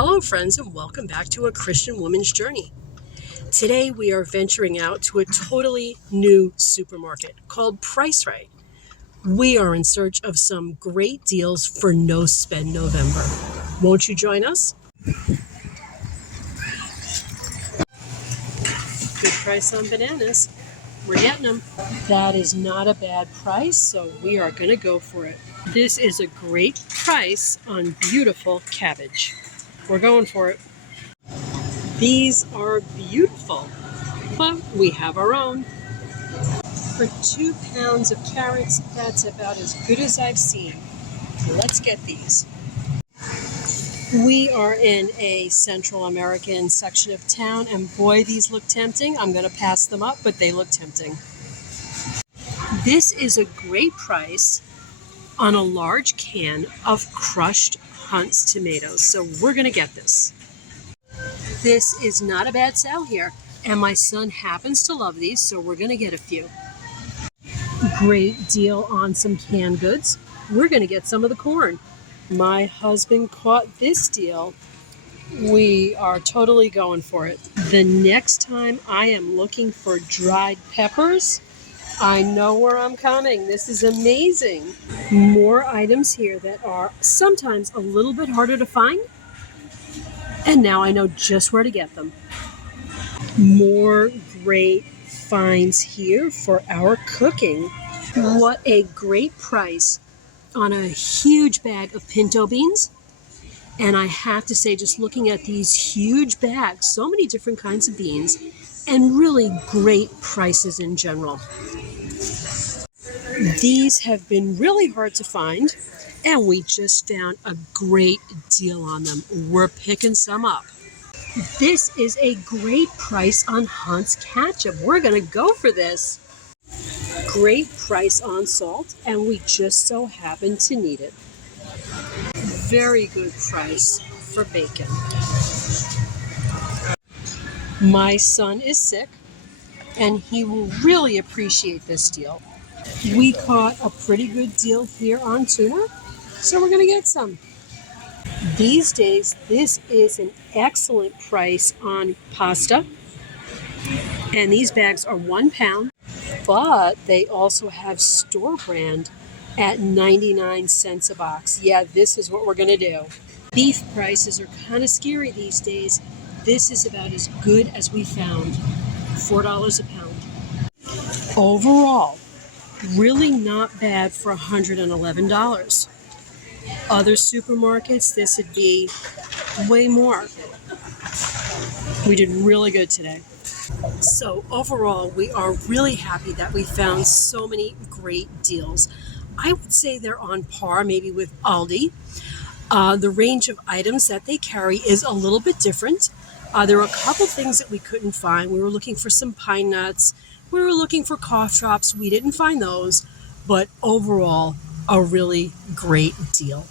Hello friends, and welcome back to A Christian Woman's Journey. Today we are venturing out to a totally new supermarket called Price Rite. We are in search of some great deals for No Spend November. Won't you join us? Good price on bananas. We're getting them. That is not a bad price, so we are going to go for it. This is a great price on beautiful cabbage. We're going for it. These are beautiful, but we have our own. For 2 pounds of carrots, that's about as good as I've seen. Let's get these. We are in a Central American section of town, and boy, these look tempting. I'm going to pass them up, but they look tempting. This is a great price on a large can of crushed Hunt's tomatoes, so we're going to get this. This is not a bad sale here, and my son happens to love these, so we're going to get a few. Great deal on some canned goods. We're going to get some of the corn. My husband caught this deal. We are totally going for it. The next time I am looking for dried peppers, I know where I'm coming. This is amazing. More items here that are sometimes a little bit harder to find. And now I know just where to get them. More great finds here for our cooking. What a great price on a huge bag of pinto beans. And I have to say, just looking at these huge bags, so many different kinds of beans, and really great prices in general. These have been really hard to find, and we just found a great deal on them. We're picking some up. This is a great price on Hunt's ketchup. We're going to go for this. Great price on salt, and we just so happen to need it. Very good price for bacon. My son is sick, and he will really appreciate this deal. We caught a pretty good deal here on tuna, so we're going to get some. These days, this is an excellent price on pasta, and these bags are 1 pound, but they also have store brand at 99 cents a box. Yeah, this is what we're going to do. Beef prices are kind of scary these days. This is about as good as we found, $4 a pound. Overall, really not bad for $111. Other supermarkets, this would be way more. We did really good today. So overall, we are really happy that we found so many great deals. I would say they're on par maybe with Aldi. The range of items that they carry is a little bit different. There were a couple things that we couldn't find. We were looking for some pine nuts. We were looking for cough drops. We didn't find those, but overall, a really great deal.